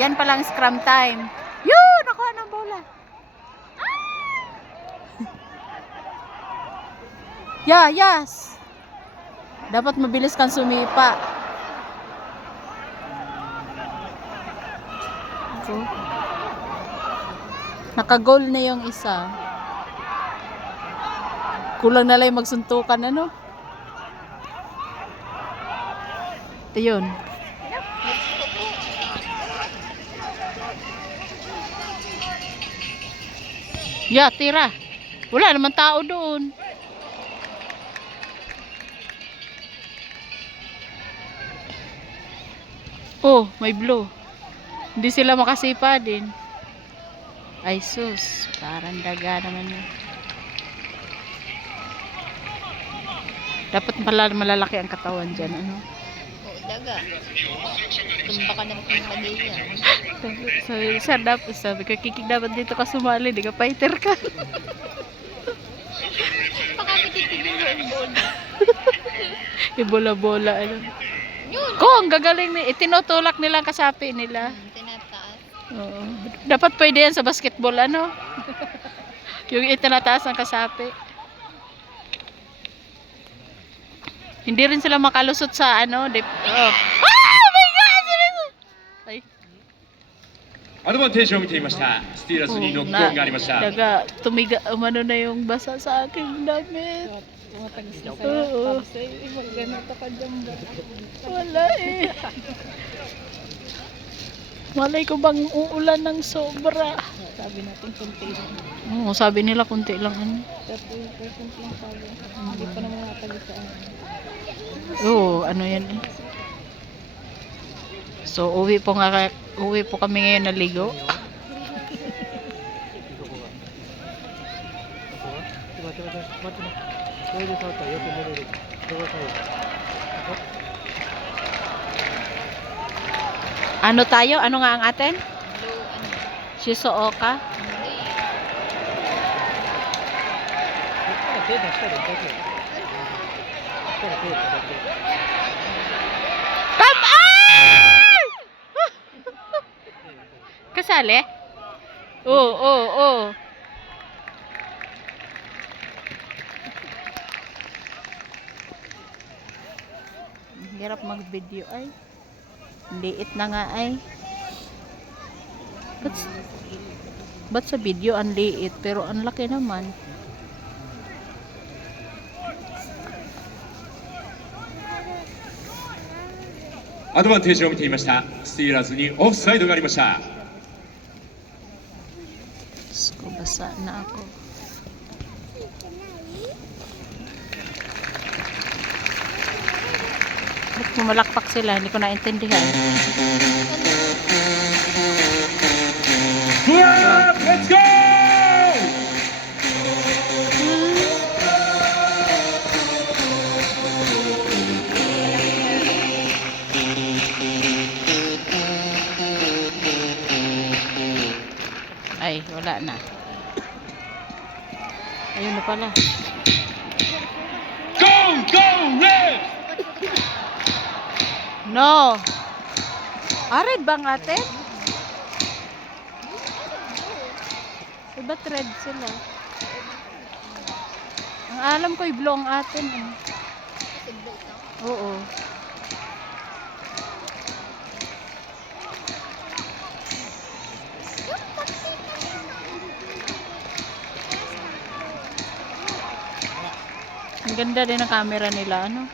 Yan palang scrum time. Yun! Nakuha ng bola. Yeah, yes. Dapat mabilis kang sumipa. So, naka-goal na yung isa. Kulang na lang yung magsuntukan, ano? Ito yun. Yeah, tira. Wala naman tao doon. Oh, may blue. Hindi sila makasipa din. Ay sus, parang daga naman yun. Dapat malalaki ang katawan dyan, ano? Oo, daga. Tumba ka naman ng padilla. Sabi ko, Kikik, dapat dito ka sumali, di ka fighter ka. Pakapitigil mo yung bola. Ibola-bola, ano. Yun. Kung gagaling ni, itinutulak nila ang kasapi nila. Tinataas. Oo. Dapat pwede yan sa basketball, ano? Yung itinataas ang kasapi. Hindi rin sila makalusot sa ano, oh. Ah! My God! Ay. アドバンテージを見ていました。スティーラーズにノックオンがありました。 Tumiga, umano na yung basa sa aking damit. Oo. Wala eh. Malay ko bang uulan ng sobra. Sabi natin kunti lang. Oo, sabi nila kunti lang. Ano? 30% lang sabi. Hindi pa naman natagusaan. Oo, ano yan eh. So, uwi po kami ngayon na ligo. Ano tayo? Ano nga ang atin? Blue, ano? Shizuoka? Come on! Kasali? Oo. Hirap mag-video ay. Liit na nga ay. Ba't sa video ang liit pero ang laki naman.アドバンテージを見ていました。スティーラーズにオフサイドがありました。 Basa na ako. Ba't pumalakpak sila? Hindi ko naintindihan. Let's go! Ay, wala na. Ayun na pala. Go! Go! Red! No! Red bang atin? Ba't red sila? Ang alam ko, i-blue ang atin eh. Oo. Ang ganda din ang camera nila, ano?